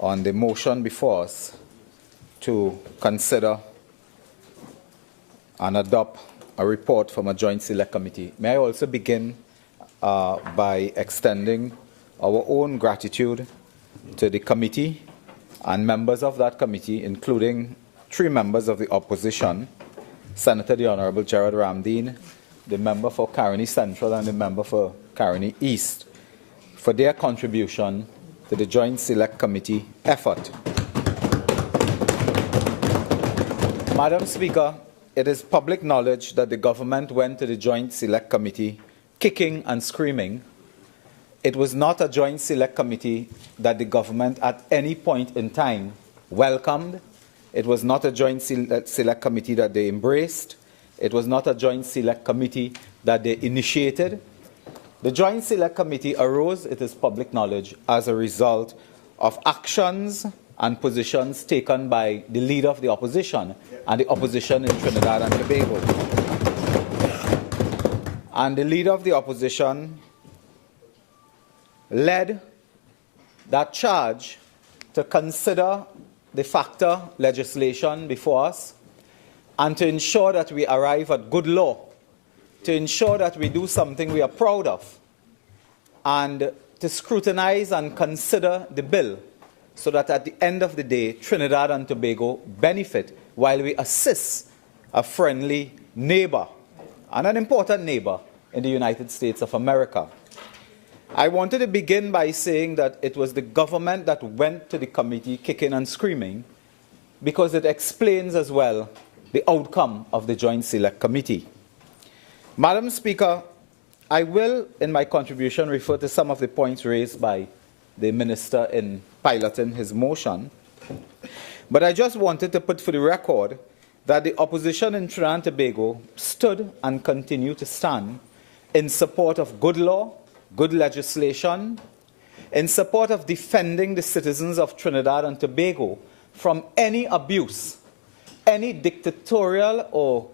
on the motion before us to consider and adopt a report from a Joint Select Committee. May I also begin by extending our own gratitude to the committee and members of that committee, including 3 members of the opposition, Senator the Honourable Gerard Ramdeen, the member for Caroni Central and the member for Caroni East, for their contribution to the Joint Select Committee effort. Madam Speaker, it is public knowledge that the government went to the Joint Select Committee kicking and screaming. It was not a Joint Select Committee that the government at any point in time welcomed. It was not a Joint Select Committee that they embraced. It was not a Joint Select Committee that they initiated. The Joint Select Committee arose, it is public knowledge, as a result of actions and positions taken by the leader of the opposition and the opposition in Trinidad and Tobago. And the leader of the opposition led that charge to consider the FACTA legislation before us and to ensure that we arrive at good law, to ensure that we do something we are proud of, and to scrutinize and consider the bill so that at the end of the day, Trinidad and Tobago benefit while we assist a friendly neighbor and an important neighbor in the United States of America. I wanted to begin by saying that it was the government that went to the committee kicking and screaming because it explains as well the outcome of the Joint Select Committee. Madam Speaker, I will, in my contribution, refer to some of the points raised by the Minister in piloting his motion. But I just wanted to put for the record that the opposition in Trinidad and Tobago stood and continue to stand in support of good law, good legislation, in support of defending the citizens of Trinidad and Tobago from any abuse, any dictatorial or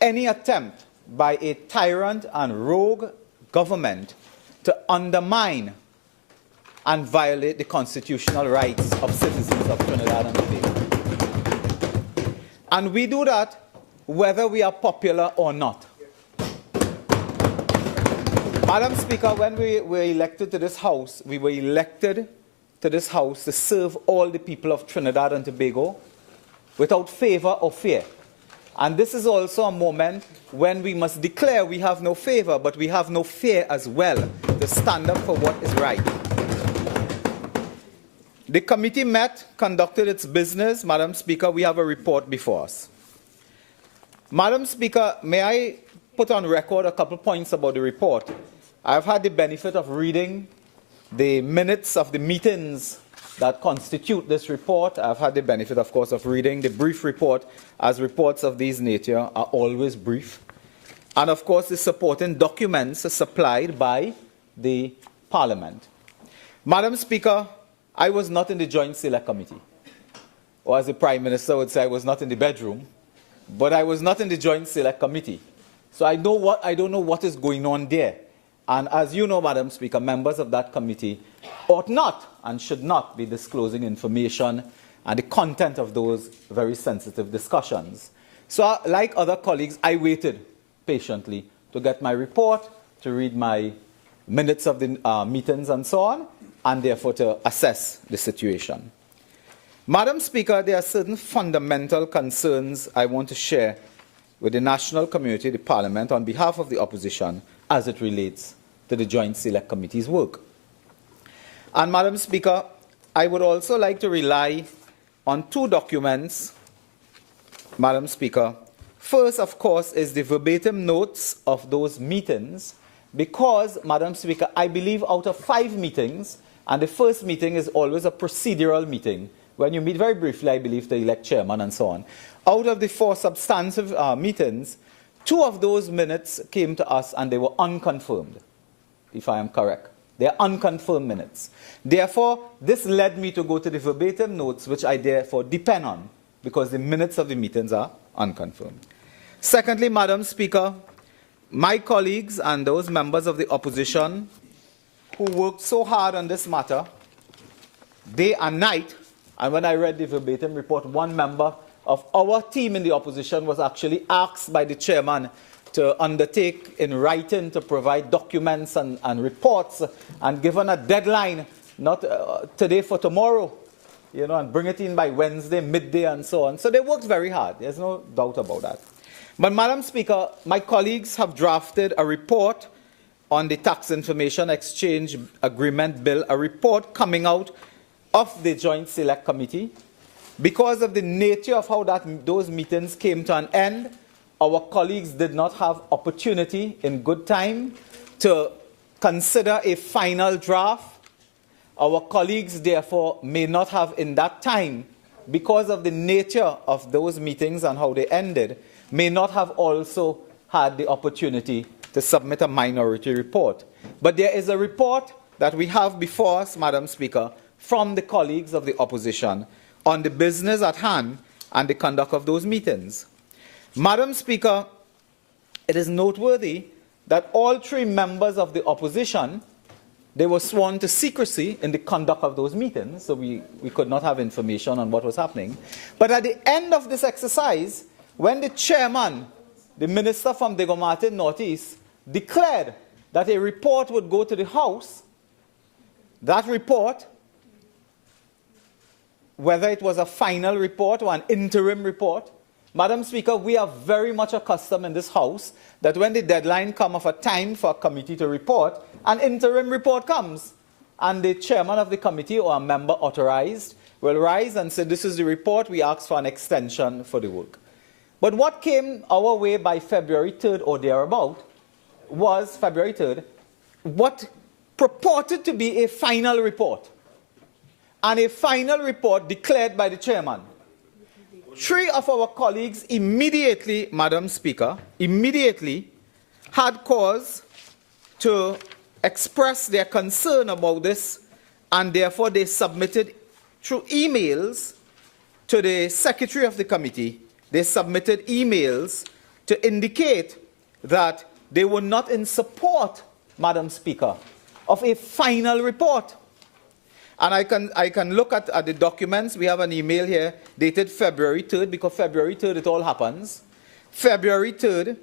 any attempt by a tyrant and rogue government to undermine and violate the constitutional rights of citizens of Trinidad and Tobago. And we do that whether we are popular or not. Madam Speaker, when we were elected to this House, we were elected to this House to serve all the people of Trinidad and Tobago without favor or fear. And this is also a moment when we must declare we have no favor, but we have no fear as well to stand up for what is right. The committee met, conducted its business. Madam Speaker, we have a report before us. Madam Speaker, may I put on record a couple points about the report? I've had the benefit of reading the minutes of the meetings that constitute this report. I've had the benefit, of course, of reading the brief report, as reports of these nature are always brief. And, of course, the supporting documents are supplied by the Parliament. Madam Speaker, I was not in the Joint Select Committee. Or as the Prime Minister would say, I was not in the bedroom. But I was not in the Joint Select Committee. So I don't know what is going on there. And as you know, Madam Speaker, members of that committee ought not and should not be disclosing information and the content of those very sensitive discussions. So, like other colleagues, I waited patiently to get my report, to read my minutes of the meetings and so on, and therefore to assess the situation. Madam Speaker, there are certain fundamental concerns I want to share with the national community, the Parliament, on behalf of the opposition as it relates to the Joint Select Committee's work. And, Madam Speaker, I would also like to rely on 2 documents, Madam Speaker. First, of course, is the verbatim notes of those meetings, because, Madam Speaker, I believe out of 5 meetings, and the first meeting is always a procedural meeting, when you meet very briefly, I believe, to elect chairman and so on. Out of the 4 substantive meetings, 2 of those minutes came to us and they were unconfirmed, if I am correct. They are unconfirmed minutes. Therefore, this led me to go to the verbatim notes, which I therefore depend on, because the minutes of the meetings are unconfirmed. Secondly, Madam Speaker, my colleagues and those members of the opposition who worked so hard on this matter day and night. And when I read the verbatim report, one member of our team in the opposition was actually asked by the chairman to undertake in writing to provide documents and reports, and given a deadline, not today for tomorrow, and bring it in by Wednesday, midday, and so on. So they worked very hard. There's no doubt about that. But, Madam Speaker, my colleagues have drafted a report on the Tax Information Exchange Agreement Bill, a report coming out of the Joint Select Committee. Because of the nature of how those meetings came to an end, our colleagues did not have opportunity in good time to consider a final draft. Our colleagues, therefore, may not have in that time, because of the nature of those meetings and how they ended, may not have also had the opportunity to submit a minority report. But there is a report that we have before us, Madam Speaker, from the colleagues of the opposition on the business at hand and the conduct of those meetings. Madam Speaker, it is noteworthy that all three members of the opposition, they were sworn to secrecy in the conduct of those meetings, so we could not have information on what was happening. But at the end of this exercise, when the chairman, the minister from Degomartin Northeast, declared that a report would go to the House, that report, whether it was a final report or an interim report, Madam Speaker, we are very much accustomed in this House that when the deadline comes of a time for a committee to report, an interim report comes, and the chairman of the committee or a member authorized will rise and say, this is the report, we ask for an extension for the work. But what came our way by February 3rd or thereabout was, February 3rd, what purported to be a final report, and a final report declared by the chairman. Three of our colleagues immediately, Madam Speaker, had cause to express their concern about this, and therefore they submitted through emails to the secretary of the committee. They submitted emails to indicate that they were not in support, Madam Speaker, of a final report. And I can look at the documents. We have an email here dated February 3rd, because February 3rd it all happens. February 3rd,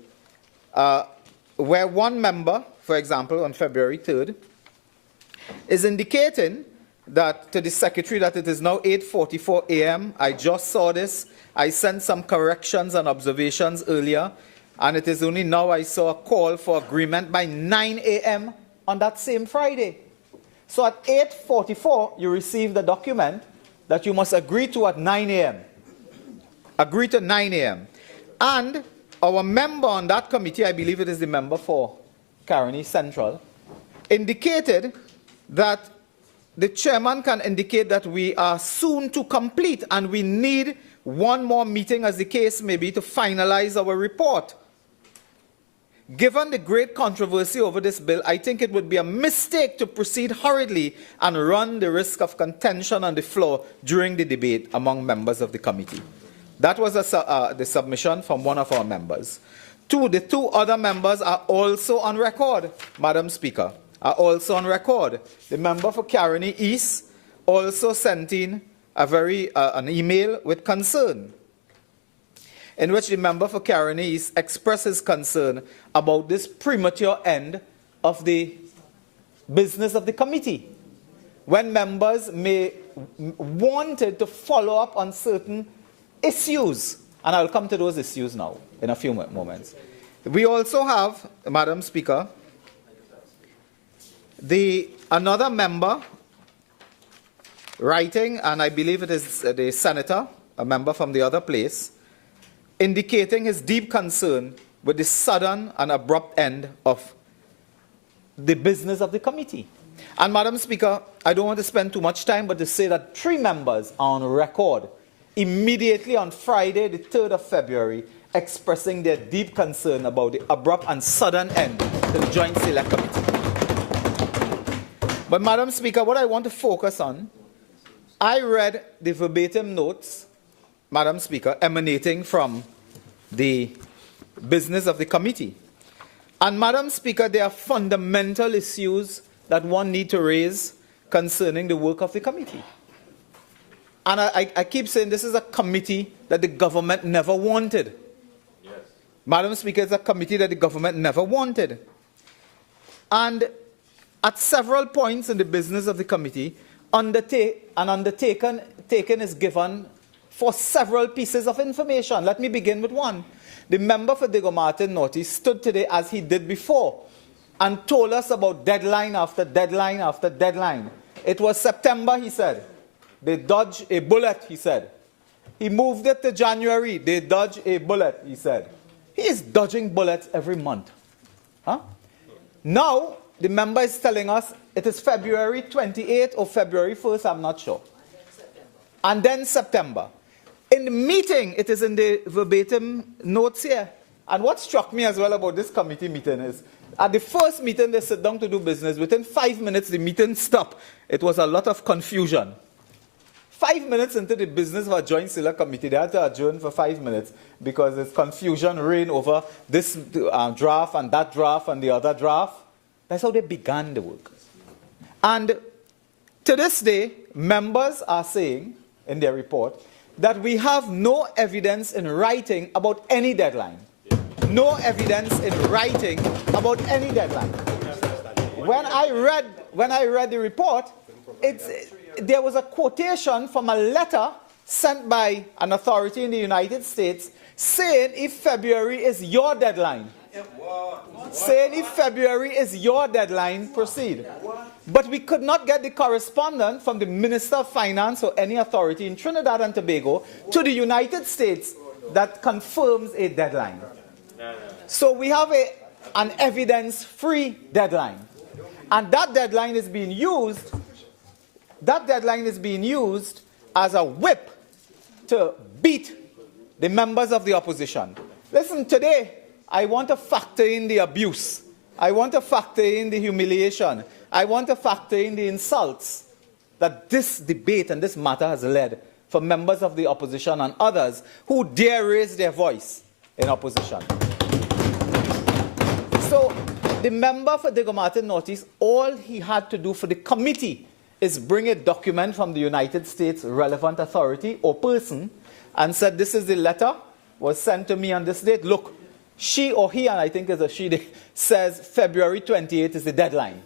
where one member, for example, on February 3rd, is indicating that to the secretary that it is now 8:44 a.m. I just saw this. I sent some corrections and observations earlier, and it is only now I saw a call for agreement by 9 a.m. on that same Friday. So at 8:44, you receive the document that you must agree to at 9 a.m. Agree to 9 a.m. And our member on that committee, I believe it is the member for Caroni Central, indicated that the chairman can indicate that we are soon to complete and we need one more meeting, as the case may be, to finalize our report. Given the great controversy over this bill, I think it would be a mistake to proceed hurriedly and run the risk of contention on the floor during the debate among members of the committee. That was the submission from one of our members. The two other members are also on record, Madam Speaker, are also on record. The member for Caroni East also sent in an email with concern, in which the member for Caroni East expresses concern about this premature end of the business of the committee, when members may wanted to follow up on certain issues. And I'll come to those issues now in a few moments. We also have, Madam Speaker, another member writing, and I believe it is the senator, a member from the other place, indicating his deep concern with the sudden and abrupt end of the business of the committee. And, Madam Speaker, I don't want to spend too much time, but to say that three members are on record immediately on Friday, the 3rd of February, expressing their deep concern about the abrupt and sudden end to the Joint Select Committee. But, Madam Speaker, what I want to focus on, I read the verbatim notes, Madam Speaker, emanating from the business of the committee. And, Madam Speaker, there are fundamental issues that one needs to raise concerning the work of the committee. And I keep saying this is a committee that the government never wanted. Yes. Madam Speaker, it's a committee that the government never wanted. And at several points in the business of the committee, an undertaken is given for several pieces of information. Let me begin with one. The member for Diego Martin Northeast stood today as he did before and told us about deadline after deadline after deadline. It was September, he said. They dodged a bullet, he said. He moved it to January. They dodged a bullet, he said. He is dodging bullets every month. Huh? Now, the member is telling us it is February 28th or February 1st, I'm not sure. And then September. In the meeting, it is in the verbatim notes here. And what struck me as well about this committee meeting is, at the first meeting, they sit down to do business. Within 5 minutes, the meeting stopped. It was a lot of confusion. 5 minutes into the business of a joint select committee, they had to adjourn for 5 minutes because there's confusion reigned over this draft and that draft and the other draft. That's how they began the work. And to this day, members are saying in their report that we have no evidence in writing about any deadline. No evidence in writing about any deadline. When I read the report, there was a quotation from a letter sent by an authority in the United States saying if February is your deadline. Saying if February is your deadline, proceed. But we could not get the correspondent from the Minister of Finance or any authority in Trinidad and Tobago to the United States that confirms a deadline. So we have an evidence-free deadline. And that deadline is being used as a whip to beat the members of the opposition. Listen, today, I want to factor in the abuse. I want to factor in the humiliation. I want to factor in the insults that this debate and this matter has led for members of the opposition and others who dare raise their voice in opposition. So, the member for Diego Martin Northeast, all he had to do for the committee is bring a document from the United States relevant authority or person and said, this is the letter, was sent to me on this date. Look, she or he, and I think it's a she, says February 28th is the deadline.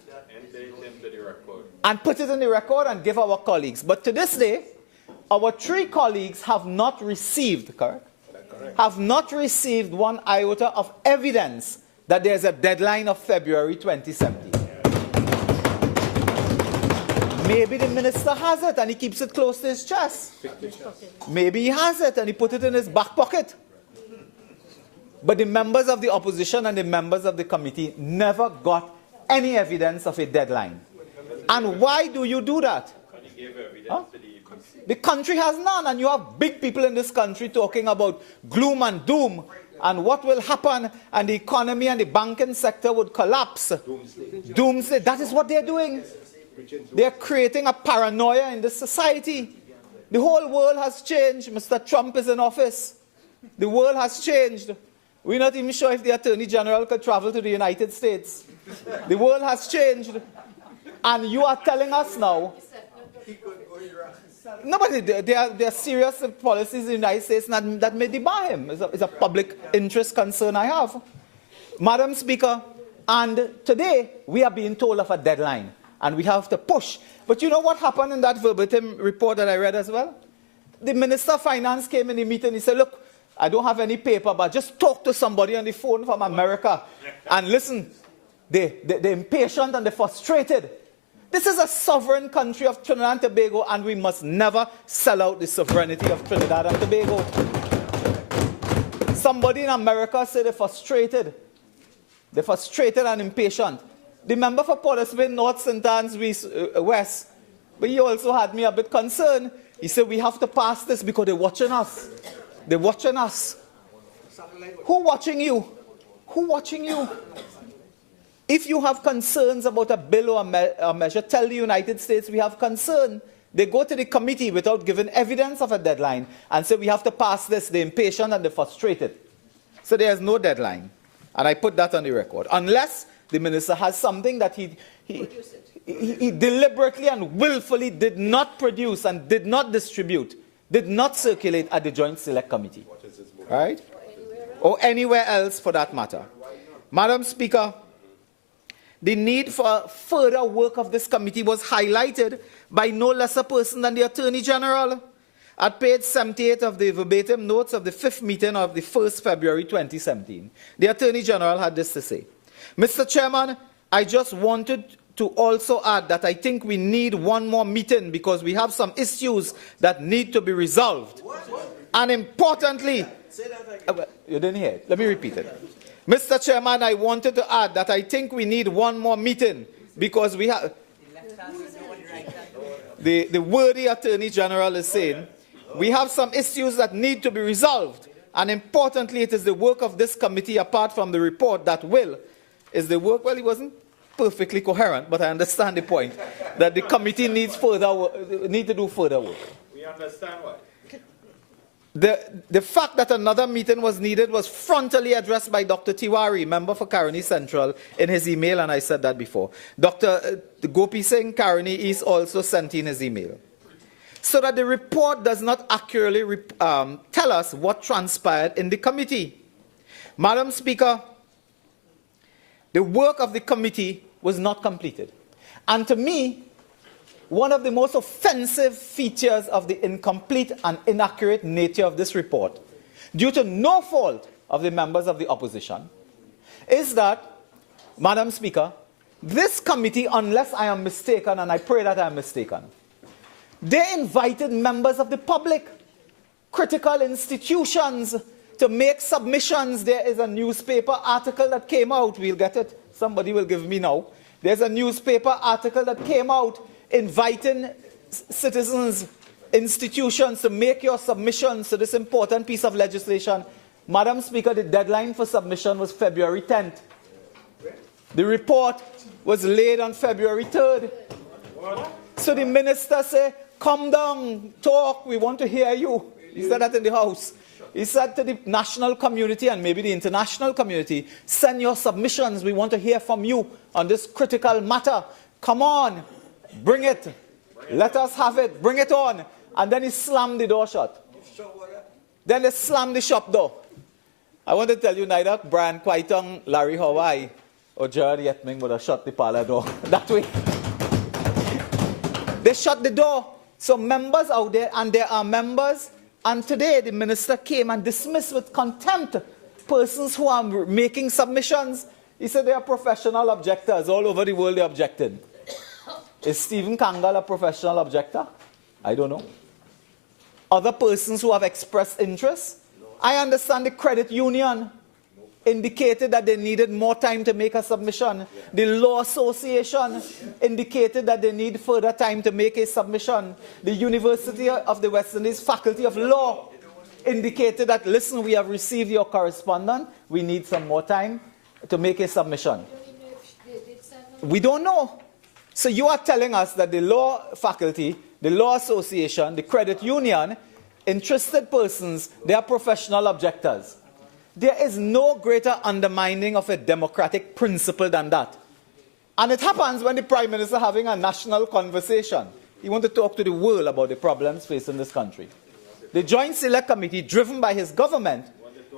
And put it in the record and give our colleagues. But to this day, our 3 colleagues have not received, correct? Have not received one iota of evidence that there's a deadline of February 2017. Maybe the minister has it and he keeps it close to his chest. Maybe he has it and he put it in his back pocket. But the members of the opposition and the members of the committee never got any evidence of a deadline. And why do you do that? Huh? The country has none, and you have big people in this country talking about gloom and doom and what will happen, and the economy and the banking sector would collapse. Doomsday. That is what they're doing. They're creating a paranoia in this society. The whole world has changed. Mr. Trump is in office. The world has changed. We're not even sure if the Attorney General could travel to the United States. The world has changed. And you are telling us now, no, but there are serious policies in the United States that may debar him. It's a public interest concern I have. Madam Speaker, and today we are being told of a deadline, and we have to push. But you know what happened in that verbatim report that I read as well? The Minister of Finance came in the meeting, he said, look, I don't have any paper, but just talk to somebody on the phone from America. And listen, they're impatient and they're frustrated. This is a sovereign country of Trinidad and Tobago, and we must never sell out the sovereignty of Trinidad and Tobago. Somebody in America said they're frustrated. They're frustrated and impatient. The member for Portersville North, St. Anne's West, but he also had me a bit concerned. He said, we have to pass this because they're watching us. They're watching us. Who watching you? Who watching you? If you have concerns about a bill or a measure, tell the United States we have concern. They go to the committee without giving evidence of a deadline and say we have to pass this. They're impatient and they're frustrated. So there's no deadline. And I put that on the record. Unless the minister has something that he deliberately and willfully did not produce and did not distribute, did not circulate at the Joint Select Committee. Right? Or anywhere else for that matter. Madam Speaker, the need for further work of this committee was highlighted by no lesser person than the Attorney General. At page 78 of the verbatim notes of the 5th meeting of the 1st February 2017, the Attorney General had this to say. Mr. Chairman, I just wanted to also add that I think we need one more meeting because we have some issues that need to be resolved. And importantly, you didn't hear it. Let me repeat it. Mr. Chairman, I wanted to add that I think we need one more meeting because we have... The worthy Attorney General is saying, we have some issues that need to be resolved. And importantly, it is the work of this committee, apart from the report, that is the work. Well, he wasn't perfectly coherent, but I understand the point, that the committee needs to do further work. We understand why. The fact that another meeting was needed was frontally addressed by Dr. Tiwari, member for Karani Central, in his email, and I said that before. Dr. Gopi Singh, Karani East, also sent in his email. So that the report does not accurately tell us what transpired in the committee. Madam Speaker, the work of the committee was not completed. And to me, one of the most offensive features of the incomplete and inaccurate nature of this report, due to no fault of the members of the opposition, is that, Madam Speaker, this committee, unless I am mistaken, and I pray that I am mistaken, they invited members of the public, critical institutions, to make submissions. There is a newspaper article that came out. We'll get it. Somebody will give me now. There's a newspaper article that came out inviting citizens, institutions to make your submissions to this important piece of legislation. Madam Speaker, the deadline for submission was February 10th. The report was laid on February 3rd. So the minister said, come down, talk, we want to hear you. He said that in the House. He said to the national community and maybe the international community, send your submissions, we want to hear from you on this critical matter. Come on. Bring it. Let us have it. Bring it on. And then he slammed the door shut. Then they slammed the shop door. I want to tell you, neither Brian Quaitong, Larry Hawaii, or Gerard Yetming would have shut the parlor door that way. They shut the door. So members out there, and there are members, and today the minister came and dismissed with contempt persons who are making submissions. He said they are professional objectors. All over the world they objected. Is Stephen Kangal a professional objector? I don't know. Other persons who have expressed interest? I understand the credit union indicated that they needed more time to make a submission. The Law Association indicated that they need further time to make a submission. The University of the West Indies Faculty of Law indicated that, listen, we have received your correspondence. We need some more time to make a submission. We don't know. So you are telling us that the law faculty, the law association, the credit union, interested persons, they are professional objectors. There is no greater undermining of a democratic principle than that. And it happens when the Prime Minister is having a national conversation. He wants to talk to the world about the problems facing this country. The Joint Select Committee, driven by his government,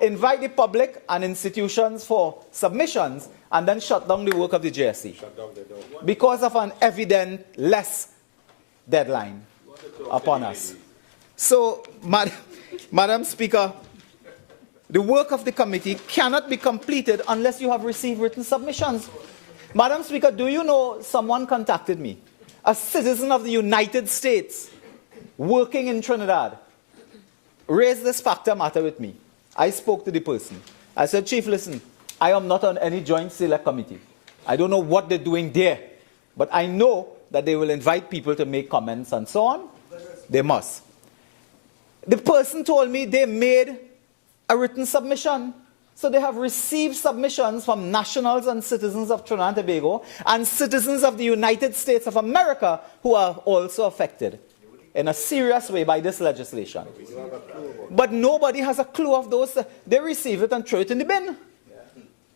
invite the public and institutions for submissions and then shut down the work of the JSC because of an evident less deadline upon us. So, Madam Speaker, the work of the committee cannot be completed unless you have received written submissions. Madam Speaker, do you know someone contacted me, a citizen of the United States working in Trinidad, raised this factor matter with me. I spoke to the person. I said, Chief, listen, I am not on any Joint Select Committee. I don't know what they're doing there, but I know that they will invite people to make comments and so on. They must. The person told me they made a written submission. So they have received submissions from nationals and citizens of Trinidad and Tobago and citizens of the United States of America who are also affected in a serious way by this legislation. But nobody has a clue of those. They receive it and throw it in the bin.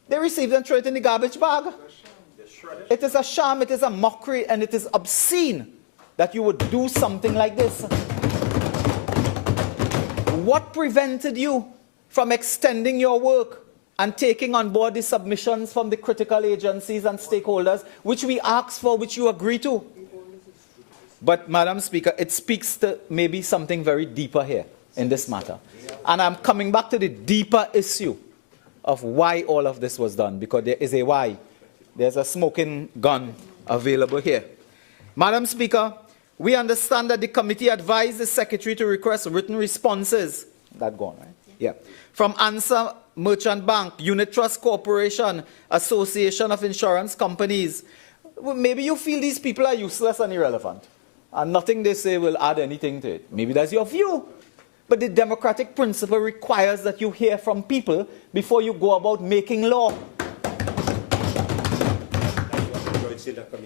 They receive it and throw it in the garbage bag. It is a sham, it is a mockery, and it is obscene that you would do something like this. What prevented you from extending your work and taking on board the submissions from the critical agencies and stakeholders, which we asked for, which you agree to? But, Madam Speaker, it speaks to maybe something very deeper here in this matter. And I'm coming back to the deeper issue of why all of this was done, because there is a why. There's a smoking gun available here. Madam Speaker, we understand that the committee advised the Secretary to request written responses. That gone, right? Yeah. From Answer Merchant Bank, Unit Trust Corporation, Association of Insurance Companies. Well, maybe you feel these people are useless and irrelevant, and nothing they say will add anything to it. Maybe that's your view. But the democratic principle requires that you hear from people before you go about making law.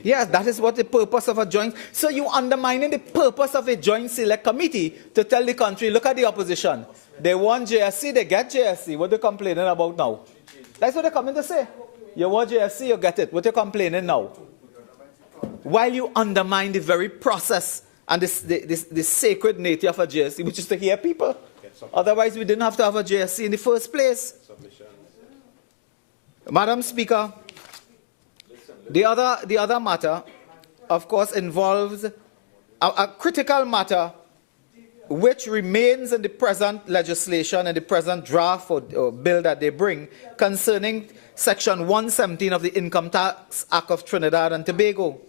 Yes, that is what the purpose of a joint... So you're undermining the purpose of a joint select committee to tell the country, look at the opposition. They want JSC, they get JSC. What are they complaining about now? That's what they're coming to say. You want JSC, you get it. What are you complaining now? While you undermine the very process and the sacred nature of a JSC, which is to hear people. Otherwise, we didn't have to have a JSC in the first place. Madam Speaker, the other matter, of course, involves a critical matter which remains in the present legislation and the present draft or bill that they bring concerning Section 117 of the Income Tax Act of Trinidad and Tobago.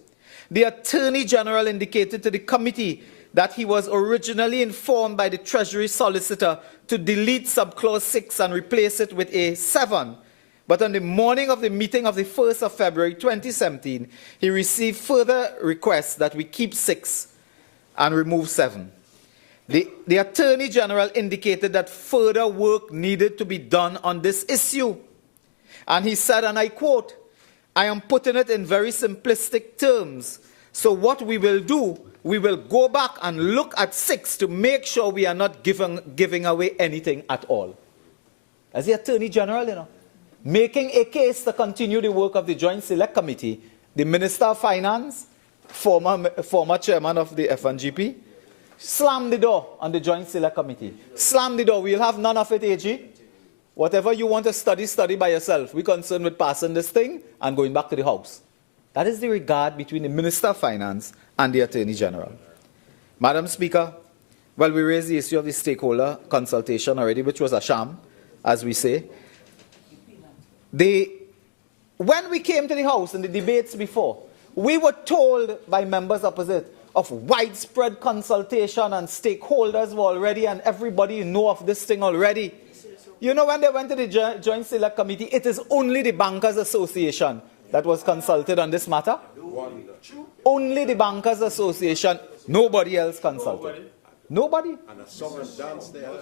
The Attorney General indicated to the committee that he was originally informed by the Treasury Solicitor to delete subclause 6 and replace it with a 7. But on the morning of the meeting of the 1st of February 2017, he received further requests that we keep 6 and remove 7. The Attorney General indicated that further work needed to be done on this issue. And he said, and I quote, I am putting it in very simplistic terms. So what we will do, we will go back and look at 6 to make sure we are not giving away anything at all. As the Attorney General, you know, making a case to continue the work of the Joint Select Committee, the Minister of Finance, former chairman of the FNGP, slammed the door on the Joint Select Committee. Slam the door. We'll have none of it, AG. Whatever you want to study, study by yourself. We're concerned with passing this thing and going back to the House. That is the regard between the Minister of Finance and the Attorney General. Madam Speaker, well, we raised the issue of the stakeholder consultation already, which was a sham, as we say. When we came to the House in the debates before, we were told by members opposite of widespread consultation and stakeholders were already, and everybody know of this thing already. You know, when they went to the Joint Select Committee, it is only the Bankers Association that was consulted on this matter. Only the Bankers Association. Nobody else consulted. Nobody.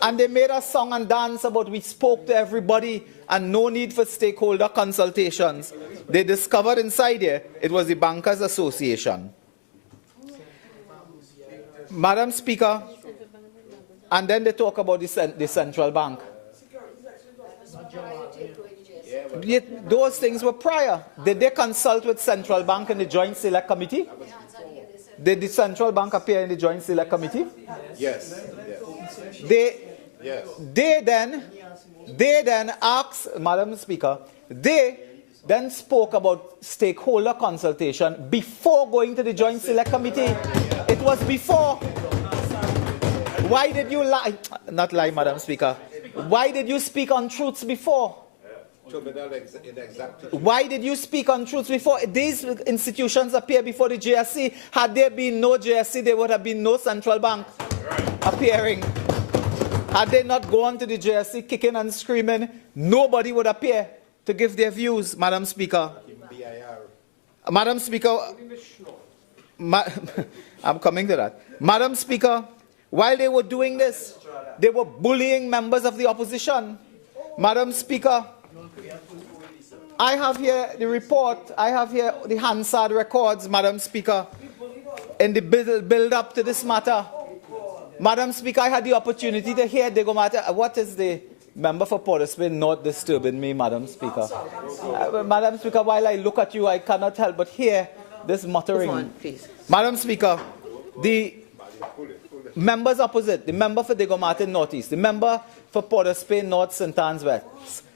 And they made a song and dance about we spoke to everybody and no need for stakeholder consultations. They discovered inside here it was the Bankers Association. Madam Speaker, and then they talk about the central bank. Yet those things were prior. Did they consult with Central Bank in the Joint Select Committee? Did the Central Bank appear in the Joint Select Committee? Yes. They then asked, Madam Speaker, they then spoke about stakeholder consultation before going to the Joint Select Committee. It was before. Why did you lie? Not lie, Madam Speaker. Why did you speak untruths before? Why did you speak untruths before? These institutions appear before the JSC. Had there been no JSC, there would have been no central bank appearing. Had they not gone to the JSC kicking and screaming, nobody would appear to give their views, Madam Speaker. Madam Speaker, I'm coming to that. Madam Speaker, while they were doing this, they were bullying members of the opposition. Madam Speaker, I have here the report, I have here the Hansard records, Madam Speaker, in the build-up to this matter. Madam Speaker, I had the opportunity to hear what is the member for Port of Spain not disturbing me, Madam Speaker. Madam Speaker, while I look at you, I cannot help but hear this muttering. On, please. Madam Speaker, the members opposite, the member for Diego Martin Northeast, the member for Port of Spain North St. Anne's West,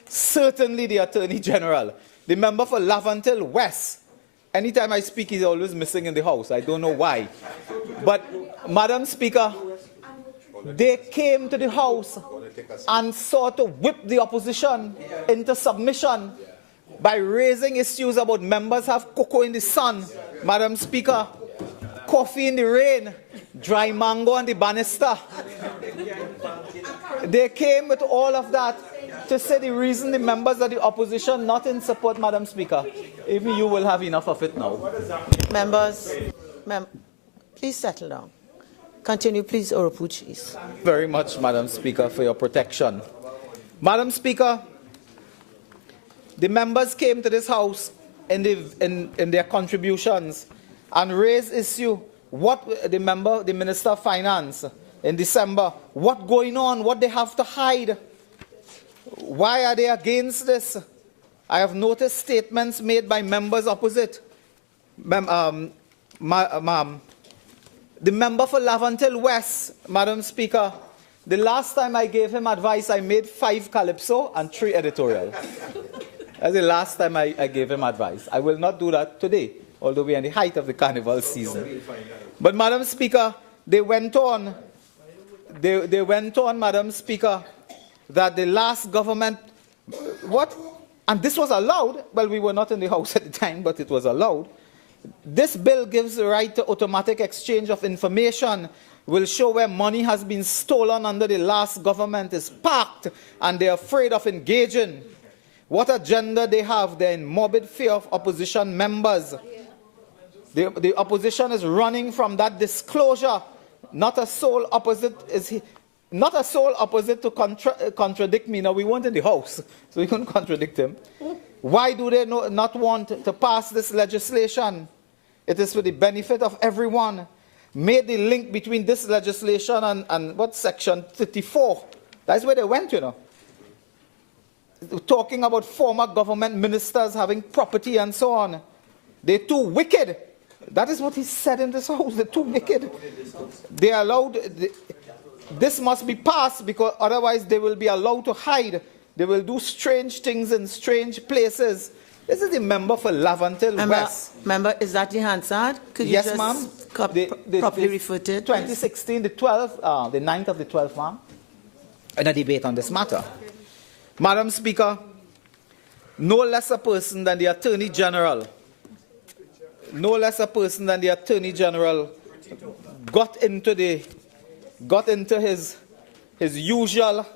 certainly the Attorney General, the member for Laventille West. Anytime I speak, he's always missing in the house. I don't know why. But, Madam Speaker, they came to the house and sought to whip the opposition into submission by raising issues about members have cocoa in the sun, Madam Speaker, coffee in the rain, dry mango on the banister. They came with all of that to say the reason the members of the opposition not in support, Madam Speaker. Even you will have enough of it now. Members, please settle down. Continue, please, Oropouche. Very much, Madam Speaker, for your protection. Madam Speaker, the members came to this house in their contributions and raised issue. What the Minister of Finance in December, what going on, what they have to hide. Why are they against this? I have noticed statements made by members opposite. The member for Laventille West, Madam Speaker, the last time I gave him advice, I made 5 calypso and 3 editorial. That's the last time I gave him advice. I will not do that today, although we are in the height of the carnival season. But, Madam Speaker, they went on, Madam Speaker, that the last government, what? And this was allowed. Well, we were not in the house at the time, but it was allowed. This bill gives the right to automatic exchange of information, will show where money has been stolen under the last government is parked, and they're afraid of engaging. What agenda they have? They're in morbid fear of opposition members. The opposition is running from that disclosure. Not a soul opposite to contradict me. Now, we weren't in the house, so we couldn't contradict him. Why do they not want to pass this legislation? It is for the benefit of everyone. Made the link between this legislation and what, Section 34. That's where they went, you know. Talking about former government ministers having property and so on. They're too wicked. That is what he said in this house. They're too wicked. They are allowed... This must be passed because otherwise they will be allowed to hide. They will do strange things in strange places. This is the member for Laventille West. Member, is that the Hansard? Could you yes, ma'am. Properly refer to it? 2016, the 12th, the 9th of the 12th, ma'am, in a debate on this matter. Madam Speaker, no less a person than the Attorney General, got into his usual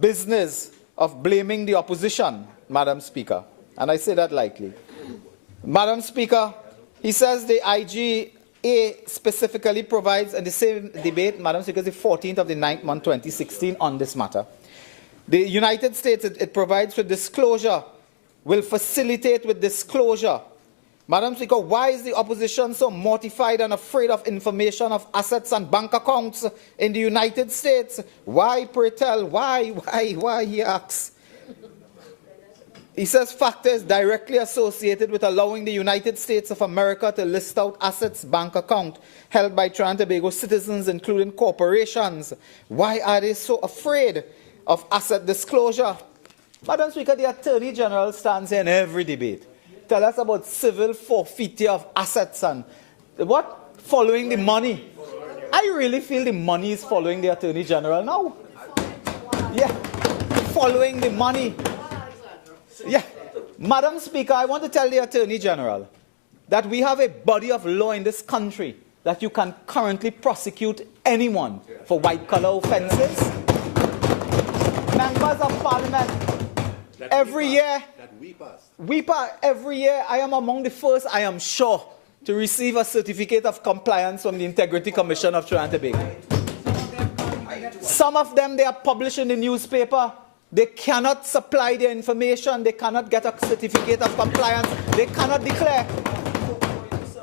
business of blaming the opposition, Madam Speaker. And I say that lightly. Madam Speaker, he says the IGA specifically provides, in the same debate, Madam Speaker, the 14th of the 9th month, 2016, on this matter. The United States, it provides for disclosure, will facilitate with disclosure. Madam Speaker, why is the opposition so mortified and afraid of information of assets and bank accounts in the United States? Why, pray tell, why, he asks. He says factors directly associated with allowing the United States of America to list out assets bank account held by Trinidad and Tobago citizens, including corporations. Why are they so afraid of asset disclosure? Madam Speaker, the Attorney General stands here in every debate. Tell us about civil forfeiture of assets and what? Following the money. I really feel the money is following the Attorney General now. Yeah, following the money. Yeah. Madam Speaker, I want to tell the Attorney General that we have a body of law in this country that you can currently prosecute anyone for white-collar offences. Members of Parliament, every year, every year, I am among the first, I am sure, to receive a certificate of compliance from the Integrity Commission of Trinidad and Tobago. Some of them, they are published in the newspaper. They cannot supply their information. They cannot get a certificate of compliance. They cannot declare.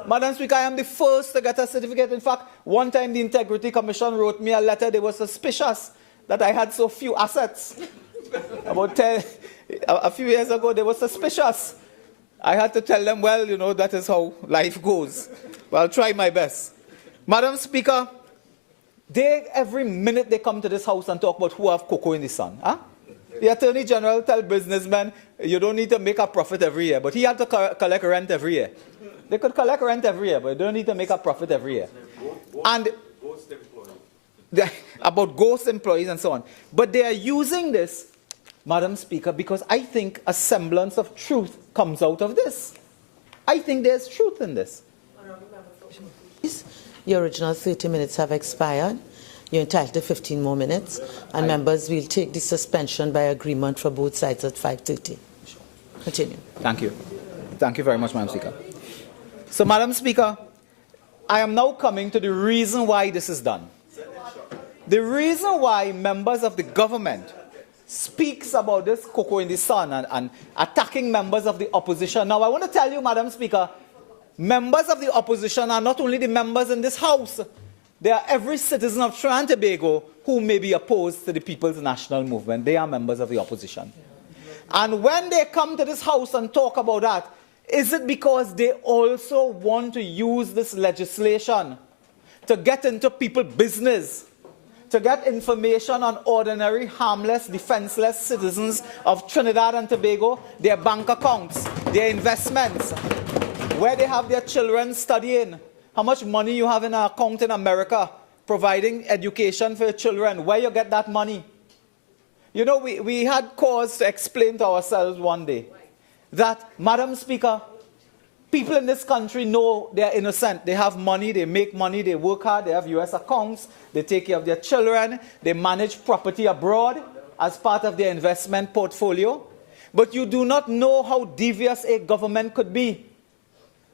Madam Speaker, I am the first to get a certificate. In fact, one time the Integrity Commission wrote me a letter. They were suspicious that I had so few assets. A few years ago, they were suspicious. I had to tell them, well, that is how life goes. But I'll try my best. Madam Speaker, every minute they come to this house and talk about who have cocoa in the sun. Huh? The Attorney General tell businessmen, you don't need to make a profit every year, but he had to collect rent every year. They could collect rent every year, but they don't need to make a profit every year. And about ghost employees and so on. But they are using this, Madam Speaker, because I think a semblance of truth comes out of this. I think there's truth in this. Your original 30 minutes have expired. You're entitled to 15 more minutes. And members will take the suspension by agreement for both sides at 5:30. Continue. Thank you. Thank you very much, Madam Speaker. So, Madam Speaker, I am now coming to the reason why this is done. The reason why members of the government speaks about this cocoa in the sun and attacking members of the opposition. Now, I want to tell you, Madam Speaker, members of the opposition are not only the members in this House. They are every citizen of Trinidad and Tobago who may be opposed to the People's National Movement. They are members of the opposition. And when they come to this House and talk about that, is it because they also want to use this legislation to get into people's business, to get information on ordinary, harmless, defenseless citizens of Trinidad and Tobago, their bank accounts, their investments, where they have their children studying, how much money you have in an account in America, providing education for your children, where you get that money? We had cause to explain to ourselves one day that, Madam Speaker, people in this country know they are innocent. They have money, they make money, they work hard, they have US accounts, they take care of their children, they manage property abroad as part of their investment portfolio. But you do not know how devious a government could be.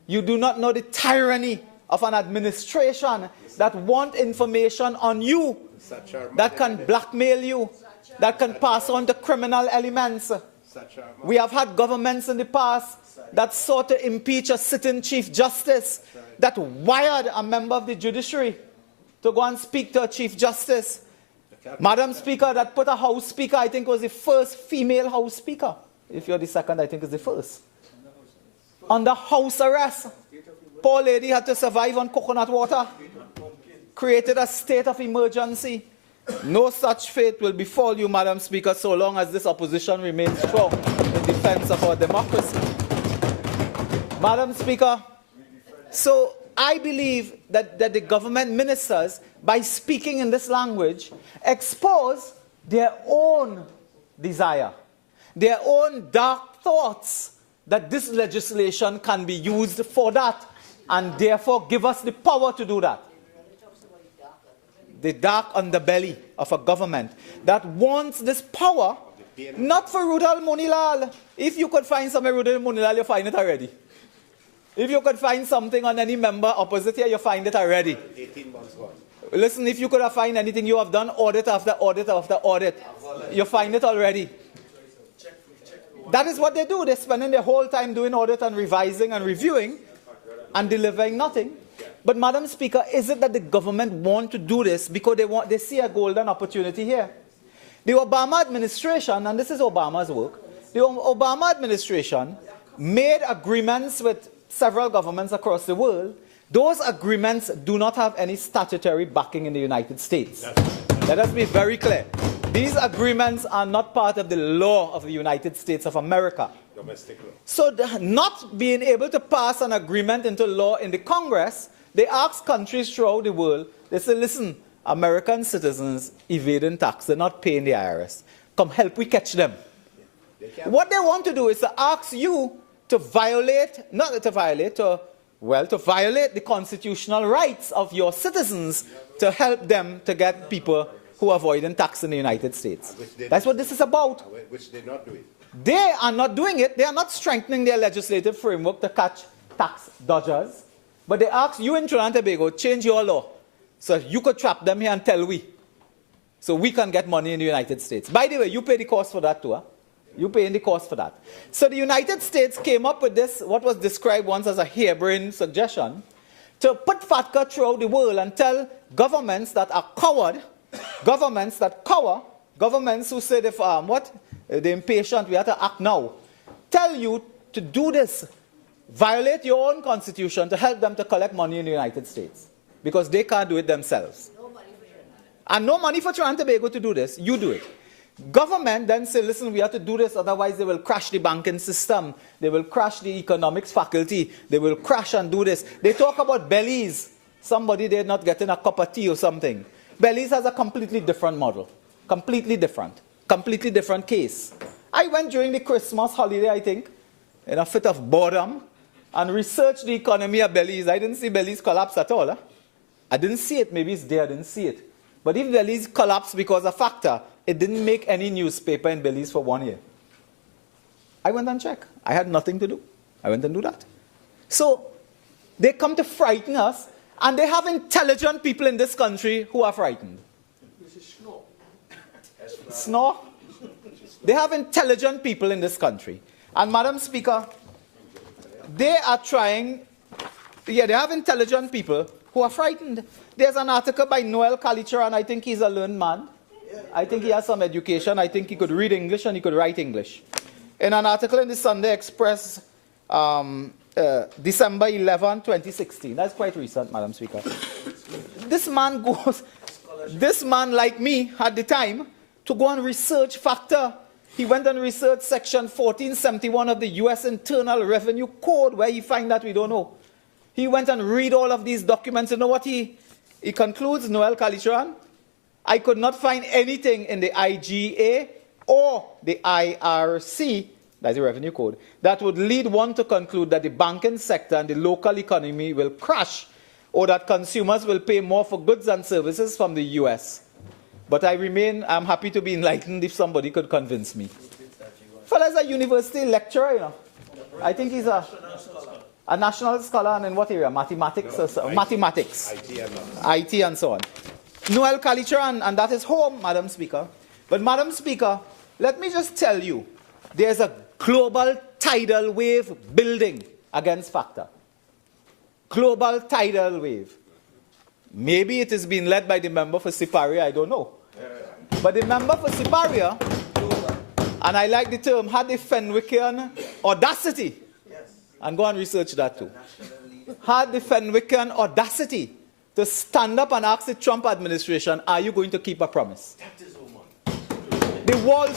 You do not know the tyranny of an administration that want information on you, that can blackmail you, that can pass on to criminal elements. We have had governments in the past that sought to impeach a sitting Chief Justice, that wired a member of the judiciary to go and speak to a Chief Justice. Madam Speaker, that put a House Speaker, I think was the first female House Speaker. If you're the second, I think it's the first. Under house arrest. Poor lady had to survive on coconut water. Created a state of emergency. No such fate will befall you, Madam Speaker, so long as this opposition remains strong in defense of our democracy. Madam Speaker, so I believe that the government ministers, by speaking in this language, expose their own desire, their own dark thoughts that this legislation can be used for that, and therefore give us the power to do that. The dark underbelly of a government that wants this power, not for Roodal Moonilal. If you could find some Roodal Moonilal, you find it already. If you could find something on any member opposite here, you find it already. 18 months gone. Listen, if you could have found anything, you have done audit after audit after audit. You find it already. That is what they do. They're spending their whole time doing audit and revising and reviewing and delivering nothing. But, Madam Speaker, is it that the government want to do this because they see a golden opportunity here? The Obama administration, and this is Obama's work, the Obama administration made agreements with several governments across the world. Those agreements do not have any statutory backing in the United States. Let us be very clear. These agreements are not part of the law of the United States of America. Domestic law. So not being able to pass an agreement into law in the Congress, they ask countries throughout the world, they say, listen, American citizens evading tax, they're not paying the IRS. Come help we catch them. What they want to do is to ask you to violate, to violate the constitutional rights of your citizens to help them to get people who are avoiding tax in the United States. That's what this is about. Which they're not doing. They are not doing it. They are not strengthening their legislative framework to catch tax dodgers. But they ask you in Trinidad and Tobago, change your law so you could trap them here and tell we. So we can get money in the United States. By the way, you pay the cost for that too. Huh? You pay in the cost for that. So the United States came up with this, what was described once as a harebrained suggestion, to put FATCA throughout the world and tell governments that are coward governments that cower, governments who say they're impatient, we have to act now, tell you to do this, violate your own constitution to help them to collect money in the United States, because they can't do it themselves. And no money for Trinidad and Tobago to do this, you do it. Government then say, listen, we have to do this, otherwise they will crash the banking system, they will crash the economics faculty, they will crash and do this. They talk about Belize, somebody there not getting a cup of tea or something. Belize has a completely different model, completely different case. I went during the Christmas holiday, I think, in a fit of boredom, and researched the economy of Belize. I didn't see Belize collapse at all. I didn't see it, maybe it's there, I didn't see it. But if Belize collapsed because of factor, it didn't make any newspaper in Belize for 1 year. I went and checked. I had nothing to do. I went and do that. So they come to frighten us, and they have intelligent people in this country who are frightened. Snore? They have intelligent people in this country. And Madam Speaker, they are trying, they have intelligent people who are frightened. There's an article by Noel Kalicharan, and I think he's a learned man. I think he has some education. I think he could read English and he could write English. In an article in the Sunday Express, December 11, 2016. That's quite recent, Madam Speaker. This man like me had the time to go and research factor. He went and researched section 1471 of the U.S. Internal Revenue Code, where he find that we don't know. He went and read all of these documents. You know what he concludes, Noel Kalicharan? I could not find anything in the IGA or the IRC, that's the revenue code, that would lead one to conclude that the banking sector and the local economy will crash, or that consumers will pay more for goods and services from the U.S. But I'm happy to be enlightened if somebody could convince me. Fella's a university lecturer, you know. I think he's a national scholar, and in what area? Mathematics. Mathematics. IT and so on. Noel Kalicharan, and that is home, Madam Speaker. But Madam Speaker, let me just tell you, there's a global tidal wave building against factor. Global tidal wave. Maybe it is being led by the member for Siparia, I don't know. But the member for Siparia, and I like the term, had the Fenwickian audacity, and go and research that too, had the Fenwickian audacity to stand up and ask the Trump administration, are you going to keep a promise? The Wall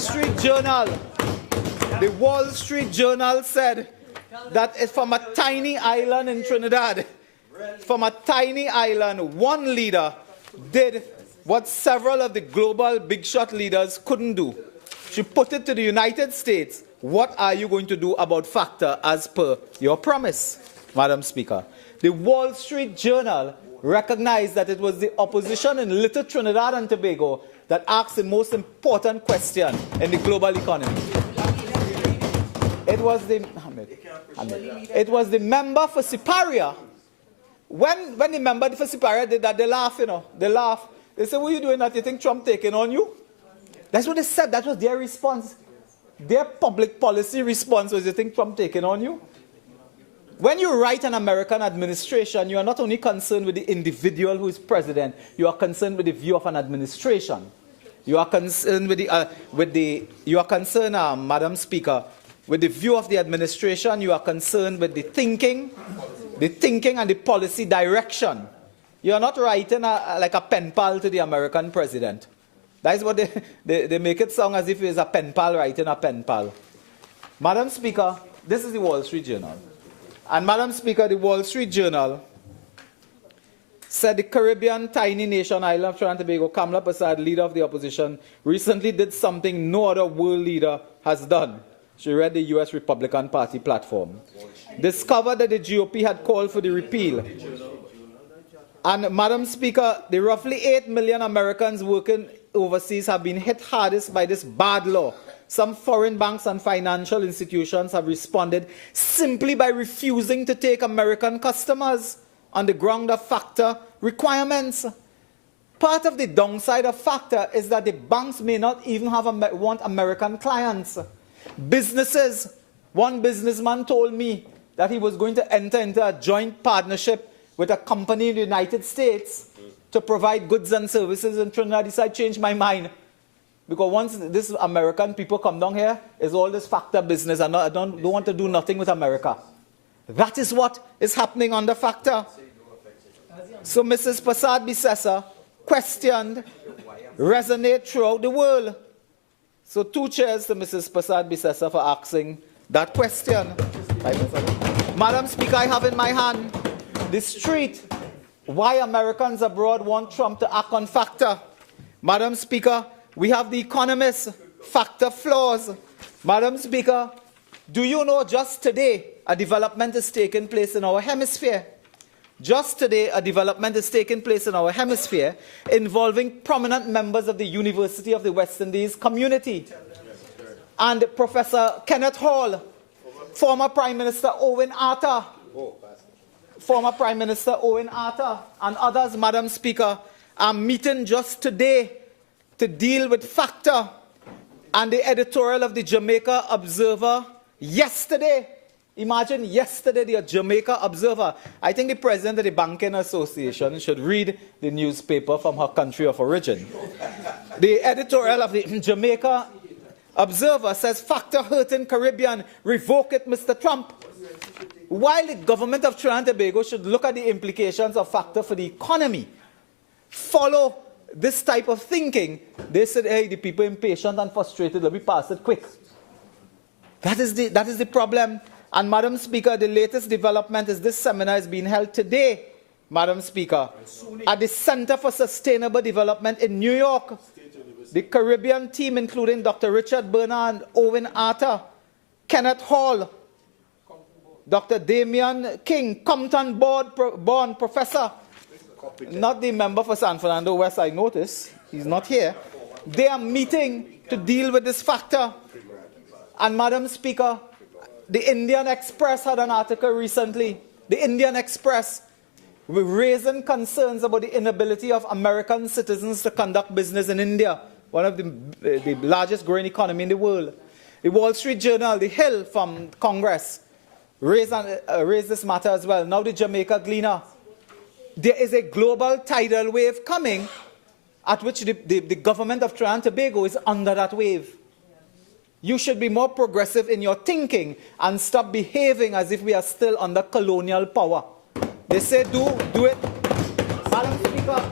Street Journal said that from a tiny island in Trinidad, from a tiny island, one leader did what several of the global big shot leaders couldn't do. She put it to the United States, what are you going to do about factor as per your promise, Madam Speaker? The Wall Street Journal recognized that it was the opposition in little Trinidad and Tobago that asked the most important question in the global economy. It was the member for Siparia. When the member for Siparia did that, they laugh, you know. They laugh. They say, what are you doing that? You think Trump taking on you? That's what they said. That was their response. Their public policy response was, you think Trump taking on you? When you write an American administration, you are not only concerned with the individual who is president, you are concerned with the view of an administration. You are concerned with Madam Speaker, with the view of the administration. You are concerned with the thinking and the policy direction. You are not writing like a pen pal to the American president. That is what they make it sound as if it's a pen pal writing a pen pal. Madam Speaker, this is the Wall Street Journal. And Madam Speaker, the Wall Street Journal said the Caribbean tiny nation island of Trinidad and Tobago, Kamala Prasad, leader of the opposition, recently did something no other world leader has done. She read the U.S. Republican Party platform. Discovered that the GOP had called for the repeal. And Madam Speaker, the roughly 8 million Americans working overseas have been hit hardest by this bad law. Some foreign banks and financial institutions have responded simply by refusing to take American customers on the ground of factor requirements. Part of the downside of factor is that the banks may not even want American clients. Businesses, one businessman told me that he was going to enter into a joint partnership with a company in the United States to provide goods and services in Trinidad, I decided to change my mind. Because once this American people come down here, it's all this FACTA business. I don't want to do nothing with America. That is what is happening under FACTA. So Mrs. Prasad Bisesa questioned, resonate throughout the world. So 2 cheers to Mrs. Prasad Bisesa for asking that question. Madam Speaker, I have in my hand the street why Americans abroad want Trump to act on FACTA. Madam Speaker, we have the Economist, FACTA flaws. Madam Speaker, do you know just today a development is taking place in our hemisphere? Just today, a development is taking place in our hemisphere involving prominent members of the University of the West Indies community. And Professor Kenneth Hall, former Prime Minister Owen Arthur, and others, Madam Speaker, are meeting just today to deal with FACTA. And the editorial of the Jamaica Observer yesterday, imagine yesterday, the Jamaica Observer. I think the president of the Banking Association should read the newspaper from her country of origin. The editorial of the Jamaica Observer says, FACTA hurting Caribbean, revoke it, Mr. Trump. While the government of Trinidad and Tobago should look at the implications of FACTA for the economy, follow this type of thinking, they said, hey, the people impatient and frustrated, let me pass it quick. That is the problem. And Madam Speaker, the latest development is this seminar is being held today, Madam Speaker, at the Center for Sustainable Development in New York. The Caribbean team, including Dr. Richard Bernard, Owen Arthur, Kenneth Hall, Dr. Damian King, Compton born professor, not the member for San Fernando West, I notice, he's not here. They are meeting to deal with this FACTA. And Madam Speaker, the Indian Express had an article recently, the Indian Express, raising concerns about the inability of American citizens to conduct business in India, one of the largest growing economy in the world. The Wall Street Journal, The Hill from Congress, raised this matter as well. Now the Jamaica Gleaner. There is a global tidal wave coming at which the government of Trinidad and Tobago is under that wave. You should be more progressive in your thinking and stop behaving as if we are still under colonial power. They say do it. Madam Speaker,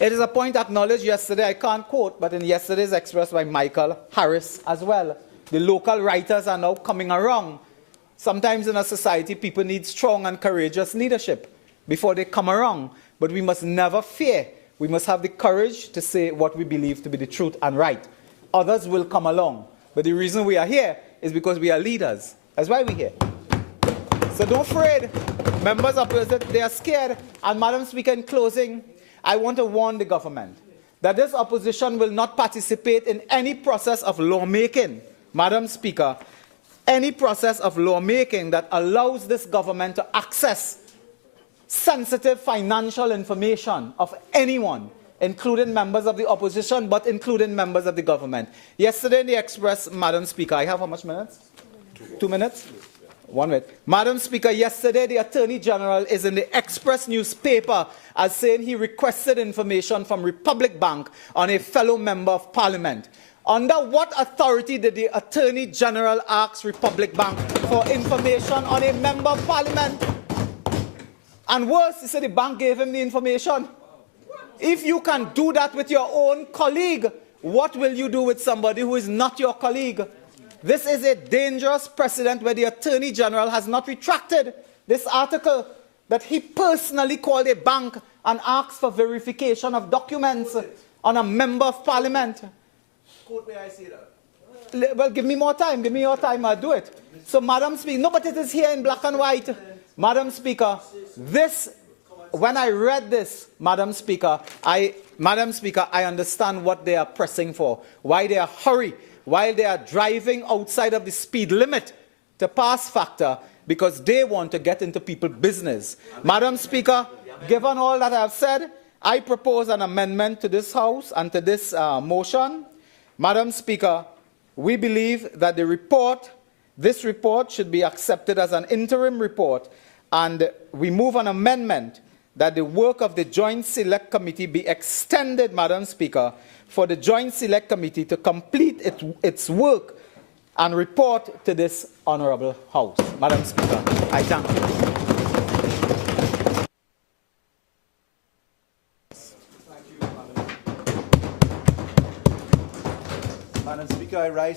it is a point acknowledged yesterday, I can't quote, but in yesterday's expressed by Michael Harris as well. The local writers are now coming around. Sometimes in a society, people need strong and courageous leadership before they come around. But we must never fear. We must have the courage to say what we believe to be the truth and right. Others will come along. But the reason we are here is because we are leaders. That's why we're here. So don't afraid. Members of President, they are scared. And Madam Speaker, in closing, I want to warn the government that this opposition will not participate in any process of lawmaking. Madam Speaker, any process of lawmaking that allows this government to access sensitive financial information of anyone, including members of the opposition, but including members of the government. Yesterday in the Express, Madam Speaker, I have how much minutes? 2 minutes? 1 minute. Madam Speaker, yesterday the Attorney General is in the Express newspaper as saying he requested information from Republic Bank on a fellow member of Parliament. Under what authority did the Attorney General ask Republic Bank for information on a member of Parliament? And worse, he said the bank gave him the information. If you can do that with your own colleague, what will you do with somebody who is not your colleague? This is a dangerous precedent where the Attorney General has not retracted this article that he personally called a bank and asked for verification of documents on a member of Parliament. Court, may I say that? Well, give me more time. Give me your time. I'll do it. So, Madam Speaker, no, but it is here in black and white. Madam Speaker, this, when I read this, Madam Speaker, I understand what they are pressing for, why they are hurry, why they are driving outside of the speed limit to pass FACTA, because they want to get into people's business. Madam Speaker, given all that I have said, I propose an amendment to this House and to this motion. Madam Speaker, we believe that this report should be accepted as an interim report, and we move an amendment that the work of the Joint Select Committee be extended, Madam Speaker, for the Joint Select Committee to complete its work and report to this Honourable House. Madam Speaker, I thank you. Madam Speaker, I rise